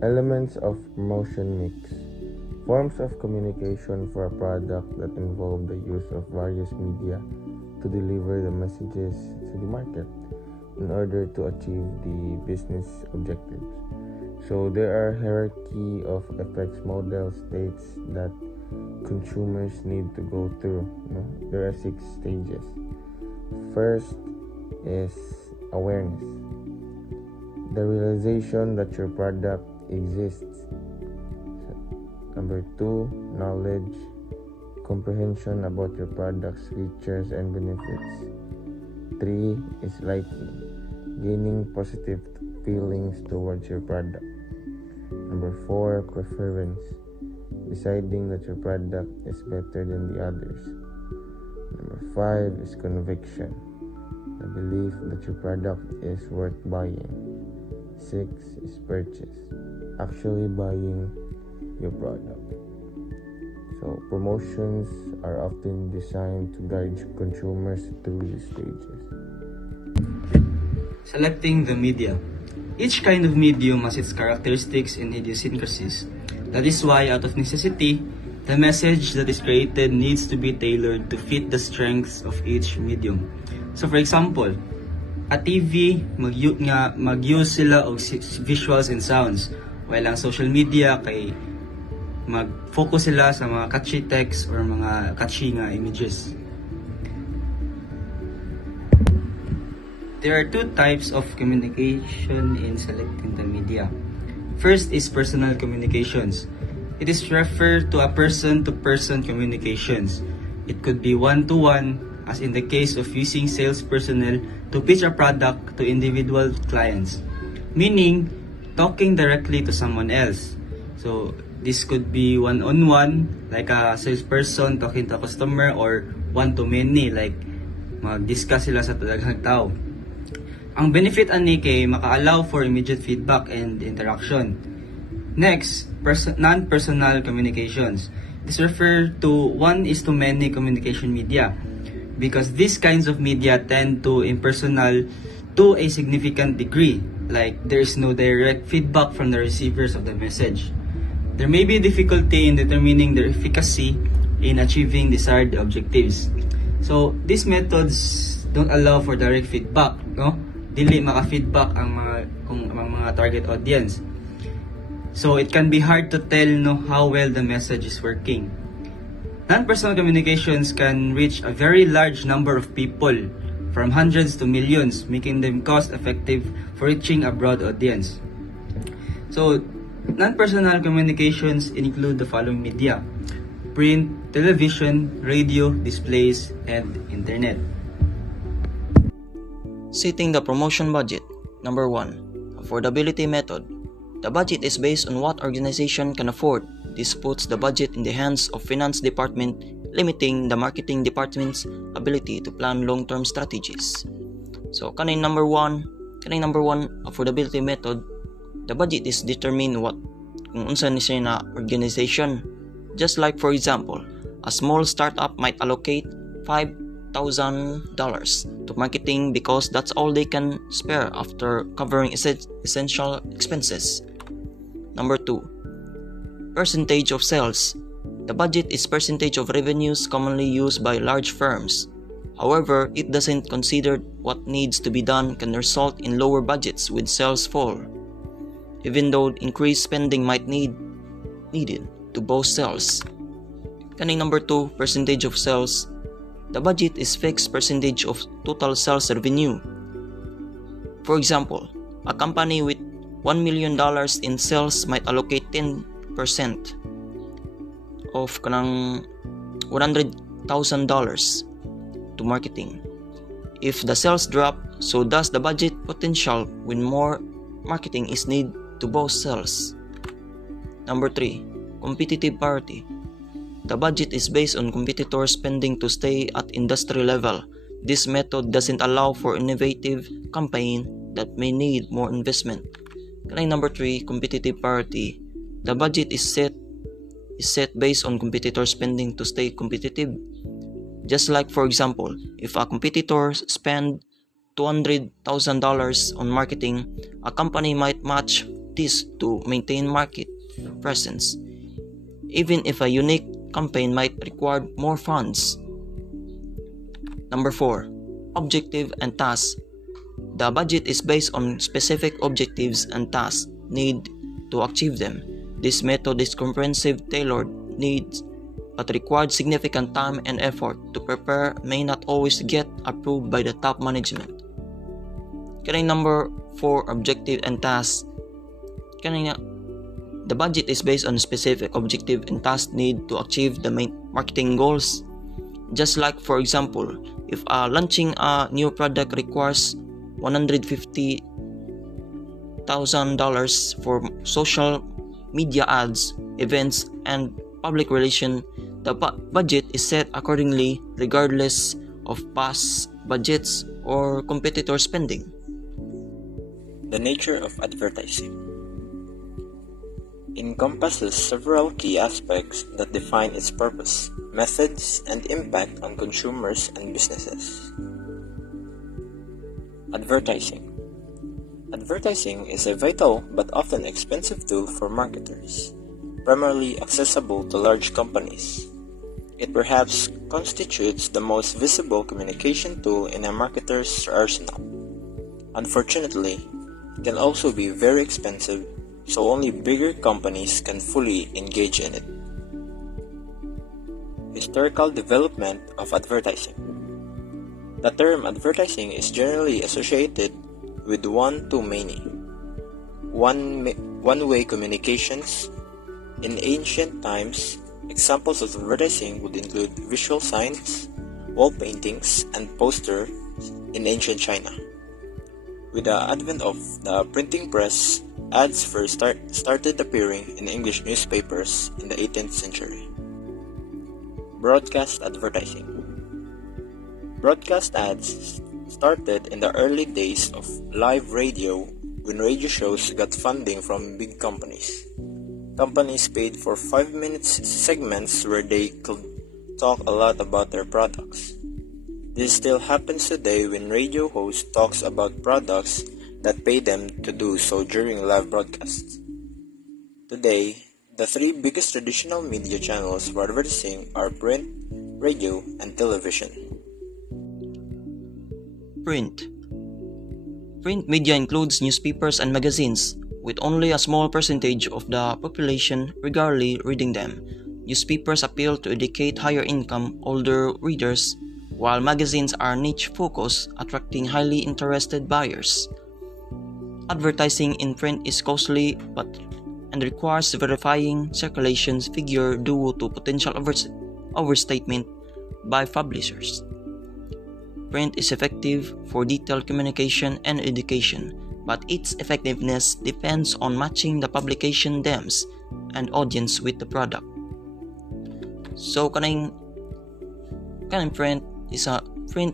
Elements of promotion mix. Forms of communication for a product that involve the use of various media to deliver the messages to the market in order to achieve the business objectives. So there are hierarchy of effects model states that consumers need to go through. There are 6 stages. First is awareness. The realization that your product exists. Number 2, knowledge. Comprehension about your product's features and benefits. 3 is liking. Gaining positive feelings towards your product. Number 4, preference. Deciding that your product is better than the others. Number 5 is conviction. The belief that your product is worth buying. 6 is purchase. Actually buying your product. So promotions are often designed to guide consumers through these stages. Selecting the media. Each kind of medium has its characteristics and idiosyncrasies. That is why, out of necessity, the message that is created needs to be tailored to fit the strengths of each medium. So for example, a TV, mag-use sila og visuals and sounds, while ang social media kay mag-focus sila sa mga catchy text or mga catchy nga images. There are 2 types of communication in selecting the media. First is personal communications. It is referred to a person-to-person communications. It could be one-to-one, as in the case of using sales personnel to pitch a product to individual clients, meaning talking directly to someone else. So this could be one-on-one, like a salesperson talking to a customer, or one-to-many, like mag-discuss sila sa daghang tao. Ang benefit ani kay maka-allow for immediate feedback and interaction. Next, non-personal communications. This refers to one-to-many communication media, because these kinds of media tend to impersonal to a significant degree, like there is no direct feedback from the receivers of the message. There may be difficulty in determining their efficacy in achieving desired objectives. So these methods don't allow for direct feedback, no? Dili maka-feedback ang mga target audience. So it can be hard to tell how well the message is working. Non-personal communications can reach a very large number of people, from hundreds to millions, making them cost-effective for reaching a broad audience. So non-personal communications include the following media: print, television, radio, displays, and internet. Setting the promotion budget. Number 1. Affordability method. The budget is based on what organization can afford. This puts the budget in the hands of finance department, limiting the marketing department's ability to plan long-term strategies. So kaning number 1, affordability method. The budget is determined kung unsa ni siya na organization. Just like for example, a small startup might allocate $5,000 to marketing because that's all they can spare after covering essential expenses. Number 2. Percentage of sales. The budget is percentage of revenues commonly used by large firms. However, it doesn't consider what needs to be done can result in lower budgets when sales fall, even though increased spending might needed to boost sales. Kaning number 2, percentage of sales. The budget is fixed percentage of total sales revenue. For example, a company with $1 million in sales might allocate 10% of kanang $100,000 to marketing. If the sales drop, so does the budget potential when more marketing is needed to boost sales. Number 3, competitive parity. The budget is based on competitors' spending to stay at industry level. This method doesn't allow for innovative campaign that may need more investment. Number 3, competitive parity. The budget is set based on competitor spending to stay competitive. Just like for example, if a competitor spend $200,000 on marketing, a company might match this to maintain market presence, even if a unique campaign might require more funds. Number 4. Objective and tasks. The budget is based on specific objectives and tasks needed to achieve them. This method is comprehensive, tailored needs, but required significant time and effort to prepare, may not always get approved by the top management. Number 4. Objective and tasks. The budget is based on specific objective and tasks needed to achieve the main marketing goals. Just like, for example, if launching a new product requires $150,000 for social media ads, events, and public relations, the budget is set accordingly regardless of past budgets or competitor spending. The nature of advertising encompasses several key aspects that define its purpose, methods, and impact on consumers and businesses. Advertising. Advertising is a vital but often expensive tool for marketers, primarily accessible to large companies. It perhaps constitutes the most visible communication tool in a marketer's arsenal. Unfortunately, it can also be very expensive, so only bigger companies can fully engage in it. Historical development of advertising. The term advertising is generally associated with one-to-many, one-way communications. In ancient times, examples of advertising would include visual signs, wall paintings, and posters in ancient China. With the advent of the printing press, ads first started appearing in English newspapers in the 18th century. Broadcast advertising. Broadcast ads started in the early days of live radio when radio shows got funding from big companies. Companies paid for 5-minute segments where they could talk a lot about their products. This still happens today when radio hosts talks about products that pay them to do so during live broadcasts. Today, the 3 biggest traditional media channels for advertising are print, radio, and television. Print. Print media includes newspapers and magazines, with only a small percentage of the population regularly reading them. Newspapers appeal to educate higher income, older readers, while magazines are niche-focused, attracting highly interested buyers. Advertising in print is costly and requires verifying circulation figure due to potential overstatement by publishers. Print is effective for detailed communication and education, but its effectiveness depends on matching the publication themes and audience with the product. So, print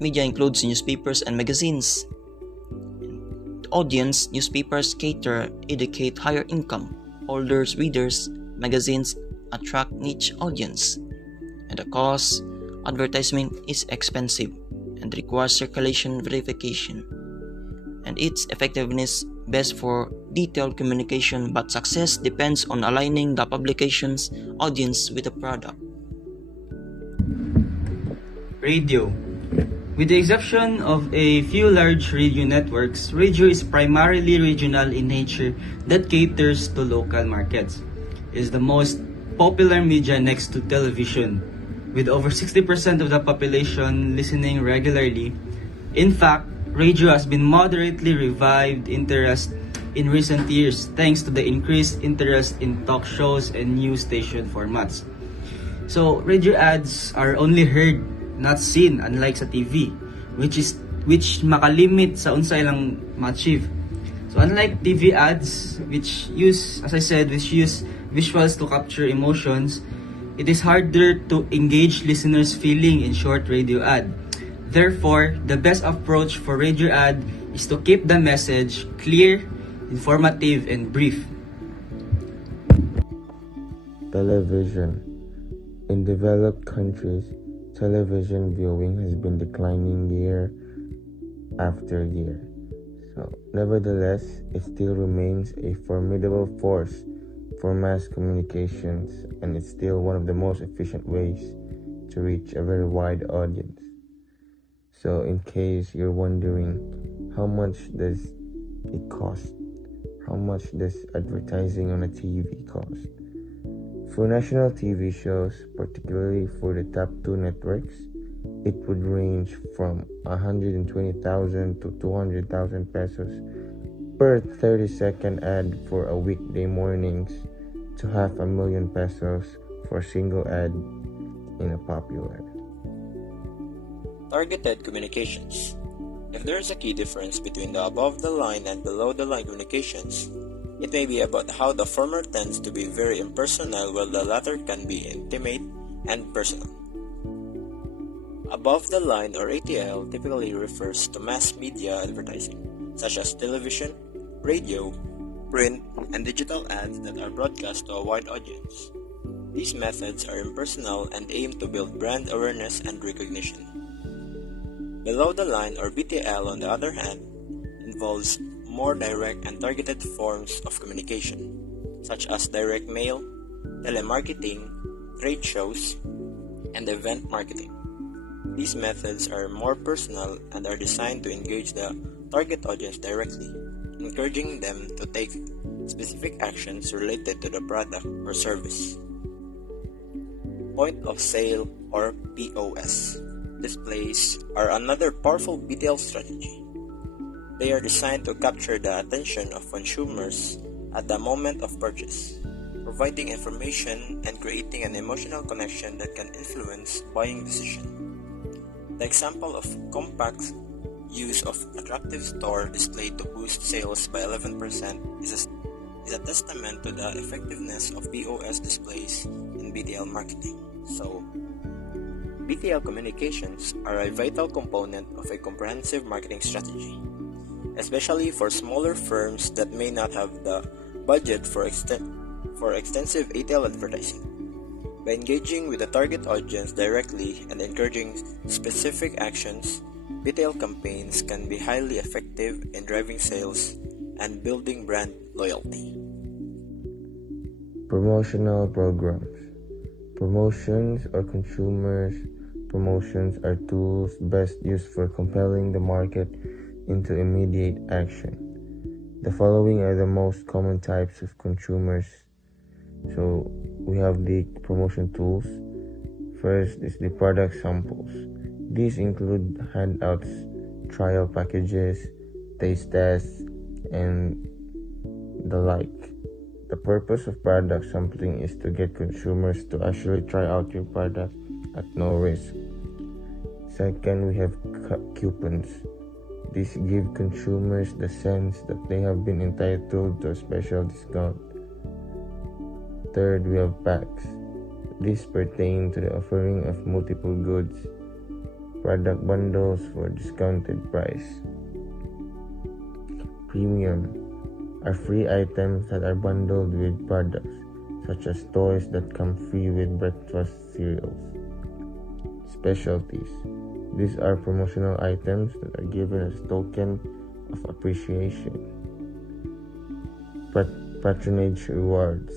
media includes newspapers and magazines. The audience, newspapers cater, educate higher income, older readers, magazines attract niche audience. And the cost, advertisement is expensive and requires circulation verification. And its effectiveness best for detailed communication, but success depends on aligning the publication's audience with the product. Radio. With the exception of a few large radio networks, radio is primarily regional in nature that caters to local markets. It is the most popular media next to television, with over 60% of the population listening regularly. In fact, radio has been moderately revived interest in recent years thanks to the increased interest in talk shows and news station formats. So, radio ads are only heard, not seen, unlike sa TV, which makalimit sa unsa ilang ma-achieve. So unlike TV ads, which use visuals to capture emotions, it is harder to engage listeners' feeling in short radio ad. Therefore, the best approach for radio ad is to keep the message clear, informative, and brief. Television. In developed countries, television viewing has been declining year after year. So Nevertheless, it still remains a formidable force for mass communications, and it's still one of the most efficient ways to reach a very wide audience. So, in case you're wondering, how much does it cost? How much does advertising on a TV cost? For national TV shows, particularly for the top 2 networks, it would range from 120,000 to 200,000 pesos per 30-second ad for a weekday mornings to 500,000 pesos for a single ad in a popular. Targeted communications. If there is a key difference between the above-the-line and below-the-line communications, it may be about how the former tends to be very impersonal while the latter can be intimate and personal. Above-the-line or ATL typically refers to mass media advertising, such as television, radio, print, and digital ads that are broadcast to a wide audience. These methods are impersonal and aim to build brand awareness and recognition. Below the line or BTL, on the other hand, involves more direct and targeted forms of communication, such as direct mail, telemarketing, trade shows, and event marketing. These methods are more personal and are designed to engage the target audience directly, encouraging them to take specific actions related to the product or service. Point of sale or POS displays are another powerful BTL strategy. They are designed to capture the attention of consumers at the moment of purchase, providing information and creating an emotional connection that can influence buying decision. The example of Compact's use of attractive store display to boost sales by 11% is a testament to the effectiveness of POS displays in BTL marketing. So, BTL communications are a vital component of a comprehensive marketing strategy, especially for smaller firms that may not have the budget for extensive ATL advertising. By engaging with the target audience directly and encouraging specific actions, BTL campaigns can be highly effective in driving sales and building brand loyalty. Promotional programs. Promotions or consumers' promotions are tools best used for compelling the market into immediate action. The following are the most common types of consumers. So we have the promotion tools. First is the product samples. These include handouts, trial packages, taste tests, and the like. The purpose of product sampling is to get consumers to actually try out your product at no risk. Second, we have coupons. These give consumers the sense that they have been entitled to a special discount. Third, we have packs. These pertain to the offering of multiple goods, product bundles for discounted price. Premium are free items that are bundled with products, such as toys that come free with breakfast cereals. Specialties. These are promotional items that are given as token of appreciation. Patronage rewards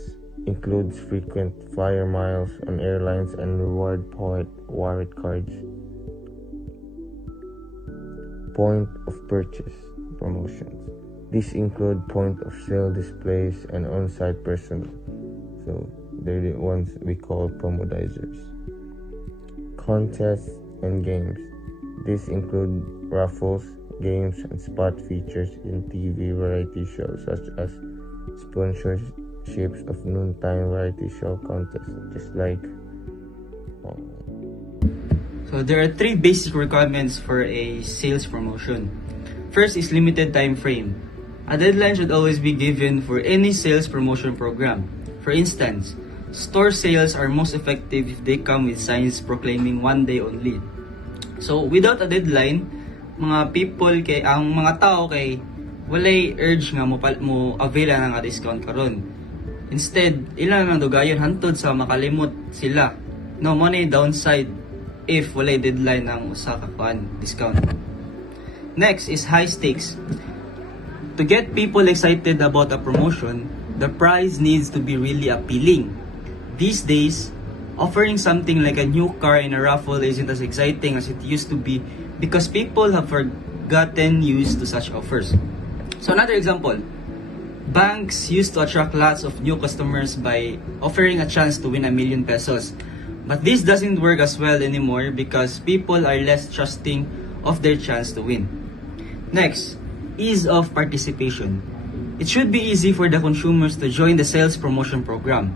includes frequent flyer miles on airlines and reward point wallet cards. Point of purchase promotions. These include point of sale displays and on-site personnel. So they're the ones we call promodizers. Contests and games. These include raffles, games, and spot features in TV variety shows such as sponsorships of noontime variety show contests, just like. So there are 3 basic requirements for a sales promotion. First is limited time frame. A deadline should always be given for any sales promotion program. For instance, store sales are most effective if they come with signs proclaiming 1 day only. So without a deadline, ang mga tao kay walay urge nga mo avail na nga discount karon. Instead, ilan lang dugayon hantod sa makalimot sila. No money downside if walay deadline ang usa ka discount. Next is high stakes. To get people excited about a promotion, the price needs to be really appealing. These days, offering something like a new car in a raffle isn't as exciting as it used to be because people have forgotten used to such offers. So another example, banks used to attract lots of new customers by offering a chance to win 1,000,000 pesos. But this doesn't work as well anymore because people are less trusting of their chance to win. Next, ease of participation. It should be easy for the consumers to join the sales promotion program.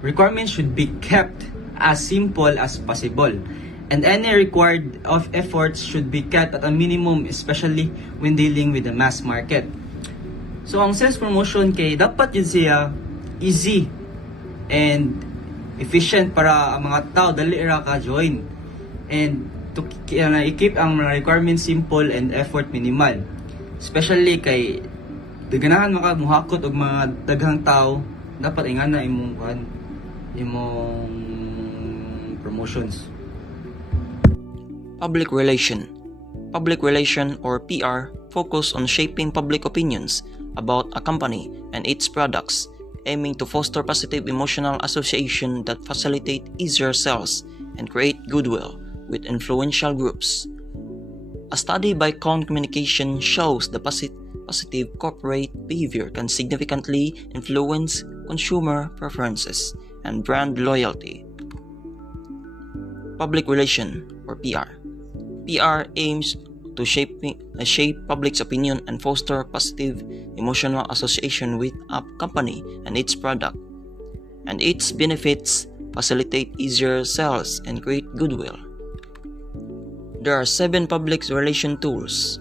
Requirements should be kept as simple as possible. And any required of efforts should be kept at a minimum, especially when dealing with the mass market. So ang sales promotion kay dapat yun siya easy and efficient para ang mga tao dali ra ka join. And to i-keep ang mga requirements simple and effort minimal. Especially kay daganahan muhakot og mga daghang tao, dapat ingana imong promotions. Public relation. Public relation or PR focus on shaping public opinions about a company and its products, aiming to foster positive emotional association that facilitate easier sales and create goodwill with influential groups. A study by Con Communication shows the positive corporate behavior can significantly influence consumer preferences and brand loyalty. Public relation or PR. PR aims to shape public's opinion and foster positive emotional association with a company and its product, and its benefits facilitate easier sales and create goodwill. There are 7 public relation tools.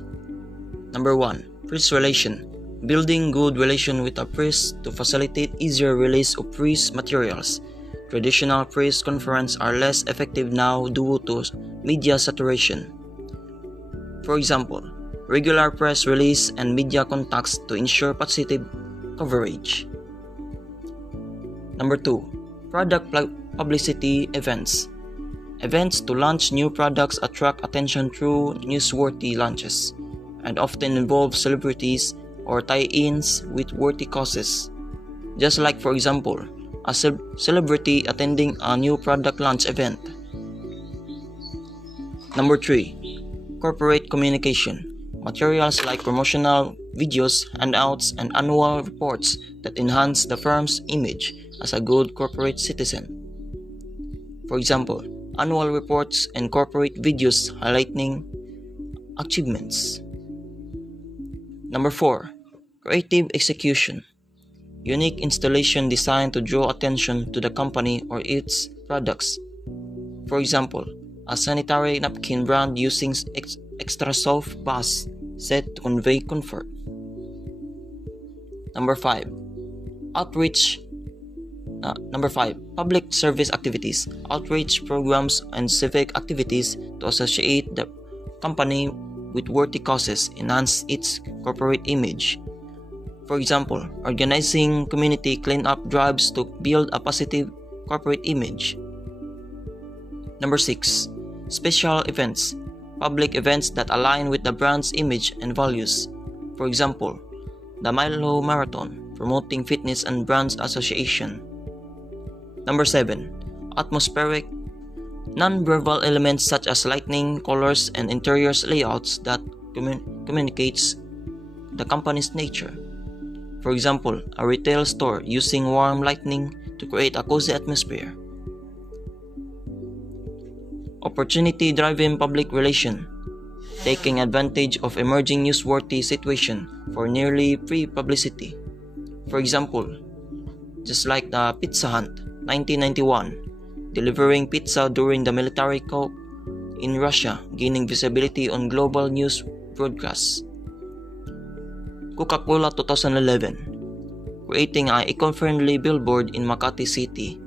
Number 1, press relation. Building good relation with a press to facilitate easier release of press materials. Traditional press conferences are less effective now due to media saturation. For example, regular press release and media contacts to ensure positive coverage. Number 2, product publicity events. Events to launch new products attract attention through newsworthy launches and often involve celebrities or tie-ins with worthy causes. Just like, for example, a celebrity attending a new product launch event. Number 3, corporate communication. Materials like promotional videos, handouts, and annual reports that enhance the firm's image as a good corporate citizen. For example, annual reports and corporate videos highlighting achievements. Number 4, creative execution. Unique installation designed to draw attention to the company or its products. For example, a sanitary napkin brand using extra soft bath set to convey comfort. Number 5, public service activities, outreach programs, and civic activities to associate the company with worthy causes, enhance its corporate image. For example, organizing community cleanup drives to build a positive corporate image. Number 6, special events, public events that align with the brand's image and values. For example, the Milo Marathon, promoting fitness and brands association. Number 7, atmospheric, non-verbal elements such as lighting, colors, and interiors layouts that communicates the company's nature. For example, a retail store using warm lighting to create a cozy atmosphere. Opportunity-driven public relation, taking advantage of emerging newsworthy situation for nearly free publicity. For example, just like the Pizza Hut, 1991, delivering pizza during the military coup in Russia, gaining visibility on global news broadcasts. Coca-Cola 2011, creating an eco-friendly billboard in Makati City,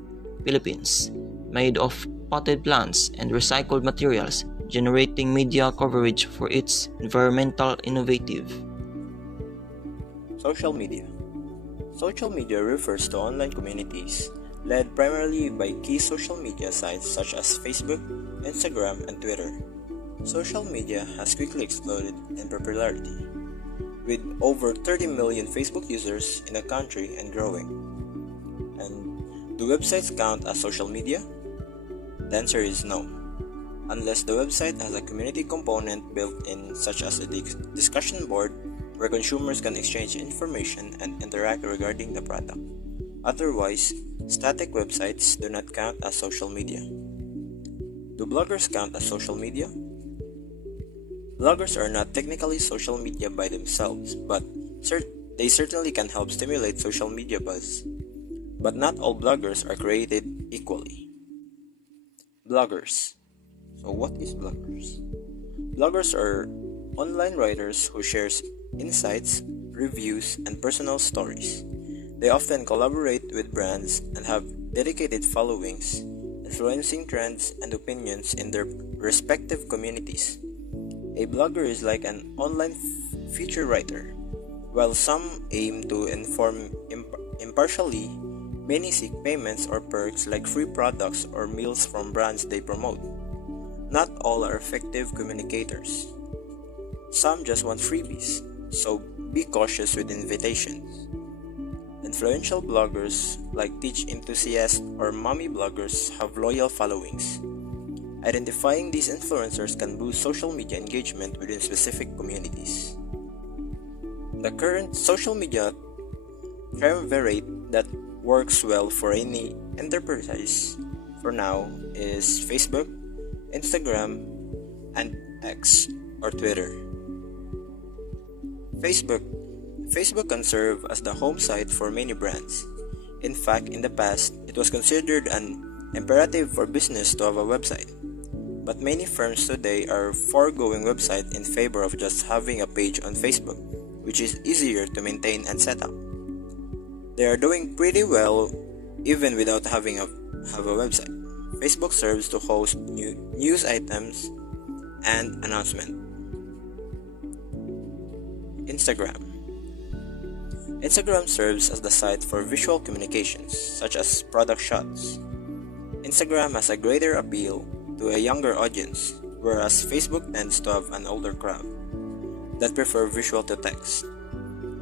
Philippines, made of potted plants and recycled materials, generating media coverage for its environmental innovative. Social media. Social media refers to online communities led primarily by key social media sites such as Facebook, Instagram, and Twitter. Social media has quickly exploded in popularity. with over 30 million Facebook users in the country and growing. And do websites count as social media? The answer is no, unless the website has a community component built in, such as a discussion board where consumers can exchange information and interact regarding the product. Otherwise, static websites do not count as social media. Do bloggers count as social media? Bloggers are not technically social media by themselves, but they certainly can help stimulate social media buzz. But not all bloggers are created equally. Bloggers. So what is bloggers? Bloggers are online writers who share insights, reviews, and personal stories. They often collaborate with brands and have dedicated followings, influencing trends and opinions in their respective communities. A blogger is like an online feature writer. While some aim to inform impartially, many seek payments or perks like free products or meals from brands they promote. Not all are effective communicators. Some just want freebies, so be cautious with invitations. Influential bloggers like teach enthusiasts or mommy bloggers have loyal followings. Identifying these influencers can boost social media engagement within specific communities. The current social media triumvirate that works well for any enterprise for now is Facebook, Instagram, and X or Twitter. Facebook can serve as the home site for many brands. In fact, in the past, it was considered an imperative for business to have a website. But many firms today are foregoing website in favor of just having a page on Facebook, which is easier to maintain and set up. They are doing pretty well even without having a website. Facebook serves to host news items and announcements. Instagram serves as the site for visual communications, such as product shots. Instagram has a greater appeal to a younger audience, whereas Facebook tends to have an older crowd that prefer visual to text.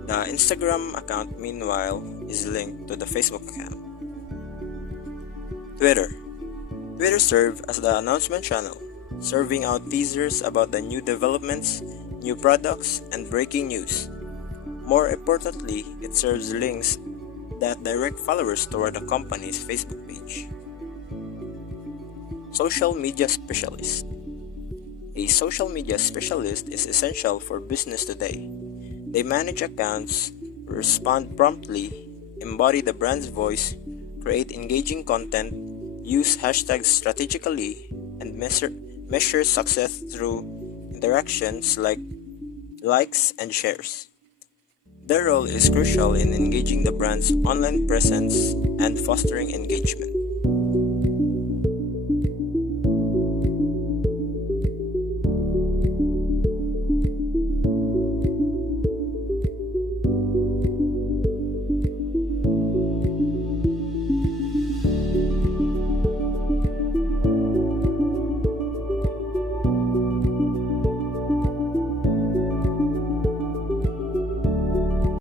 The Instagram account, meanwhile, is linked to the Facebook account. Twitter serves as the announcement channel, serving out teasers about the new developments, new products, and breaking news. More importantly, it serves links that direct followers toward the company's Facebook page. Social media specialist. A social media specialist is essential for business today. They manage accounts, respond promptly, embody the brand's voice, create engaging content, use hashtags strategically, and measure success through interactions like likes and shares. Their role is crucial in engaging the brand's online presence and fostering engagement.